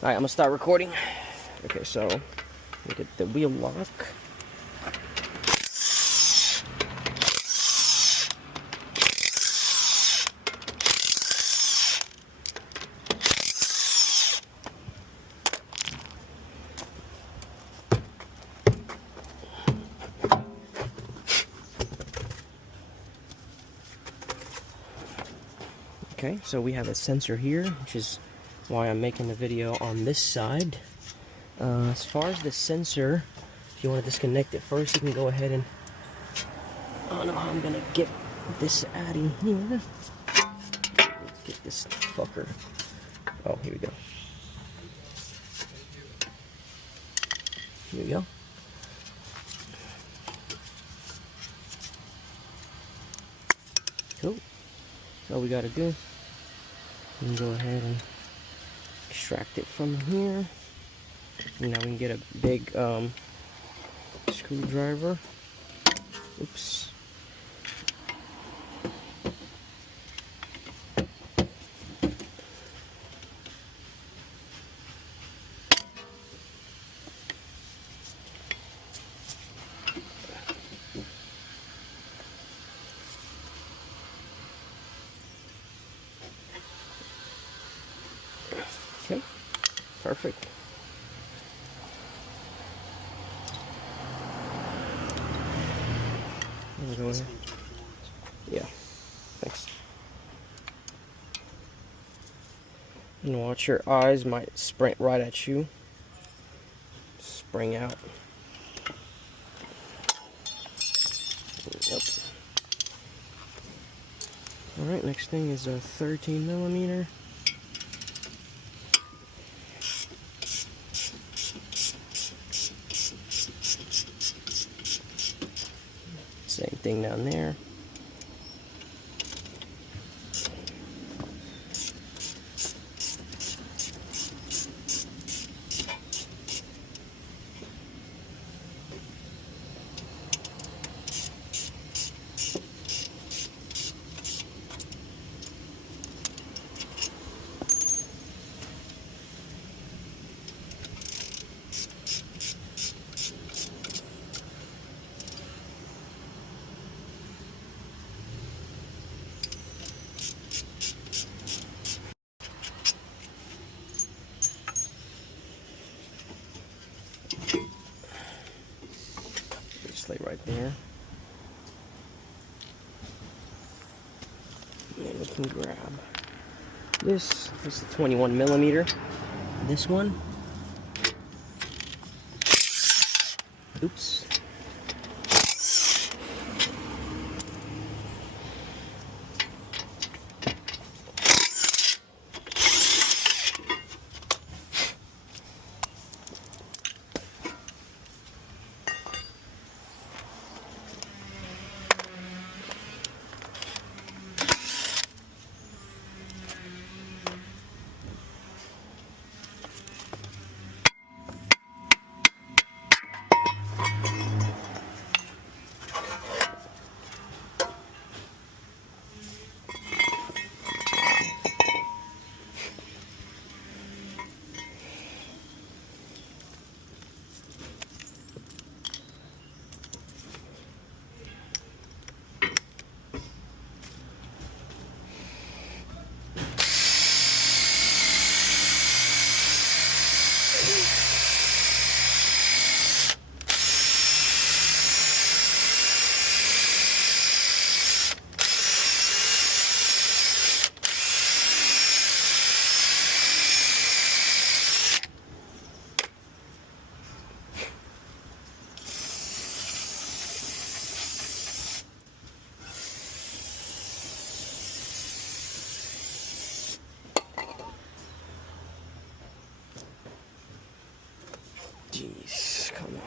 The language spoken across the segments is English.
Alright, I'm gonna start recording. Okay, so look at the wheel lock. Okay, so we have a sensor here, which is why I'm making the video on this side. As far as the sensor, if you want to disconnect it first, you can go ahead and... I don't know how I'm gonna get this out in here. Let's get this fucker. Oh, here we go. Here we go. Cool. So all we gotta do, we can go ahead and extract it from here. And now we can get a big screwdriver. Oops. Okay, perfect. Go ahead. Yeah, thanks. And watch, your eyes might sprint right at you. Spring out. Yep. Alright, next thing is a 13mm. Same thing down there. Just lay right there. And then we can grab this. This is the 21mm. This one. Oops. Jeez, come on.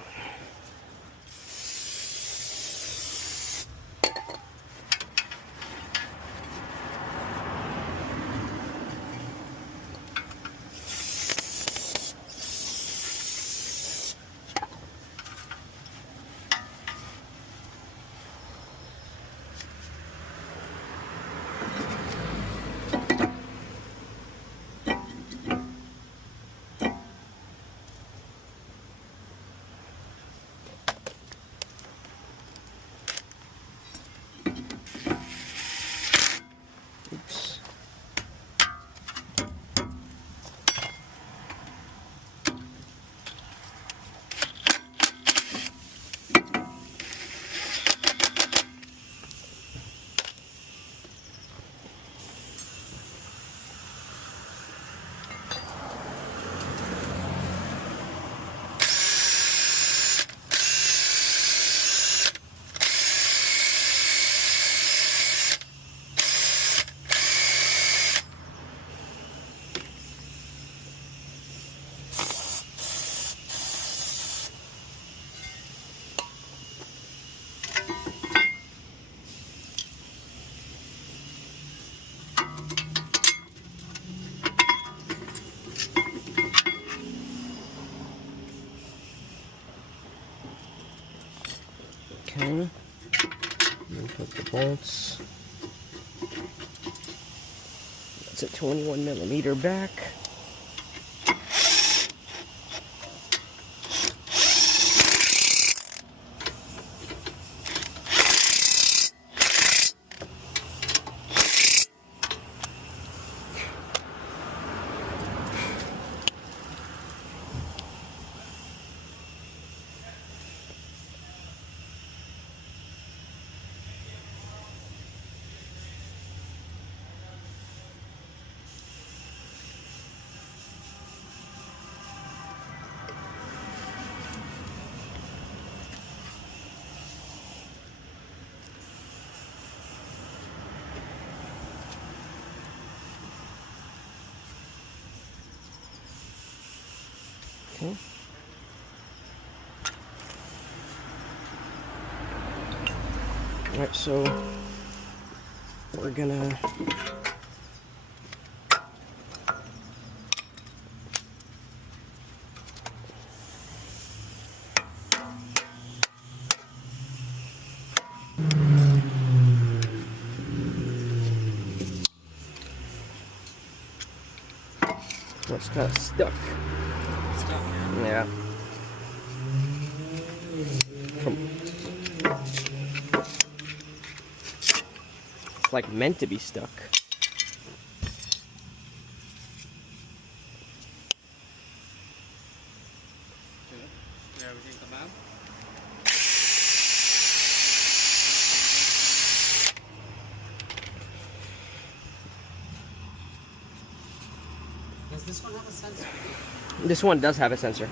Okay. And then put the bolts. That's a 21mm back. Okay. Alright, so we're gonna it's kind of stuck. Yeah. It's like meant to be stuck. Does this one have a sensor? This one does have a sensor.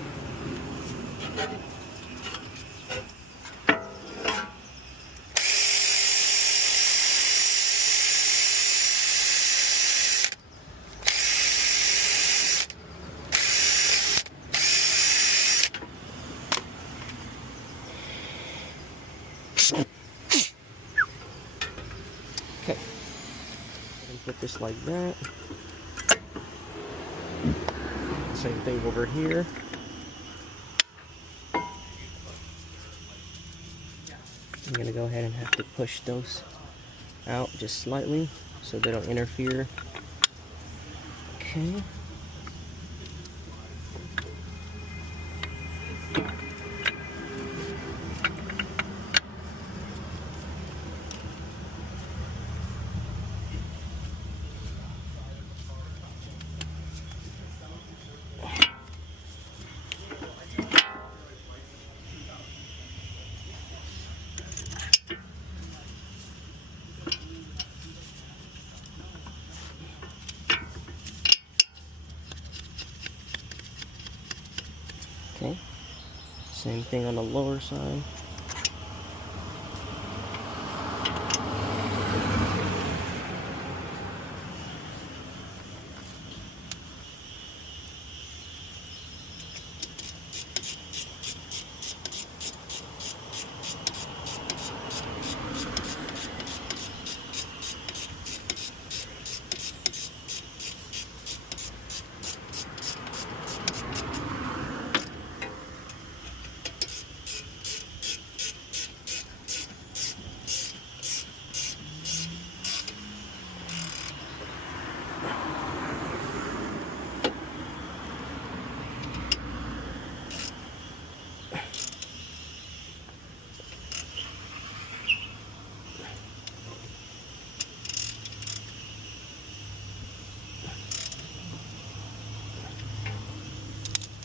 Okay. And put this like that. Same thing over here. I'm gonna go ahead and have to push those out just slightly so they don't interfere. Okay. Okay. Same thing on the lower side.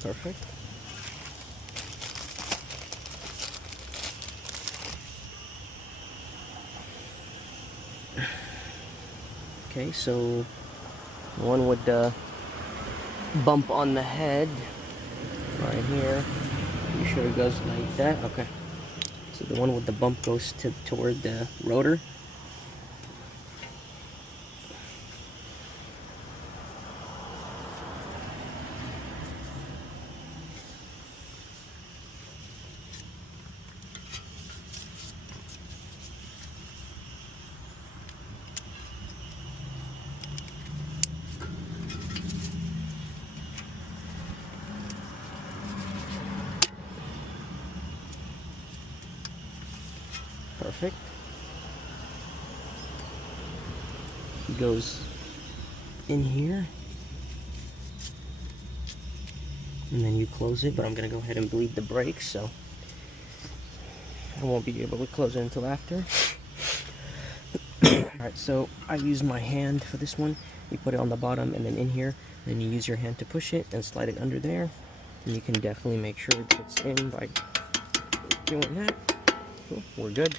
Perfect. Okay, so one with the bump on the head right here. You sure it goes like that? Okay. So the one with the bump goes toward the rotor. Perfect. It goes in here. And then you close it, but I'm going to go ahead and bleed the brakes, so I won't be able to close it until after. Alright, so I use my hand for this one. You put it on the bottom and then in here, then you use your hand to push it and slide it under there. And you can definitely make sure it gets in by doing that. Cool, we're good.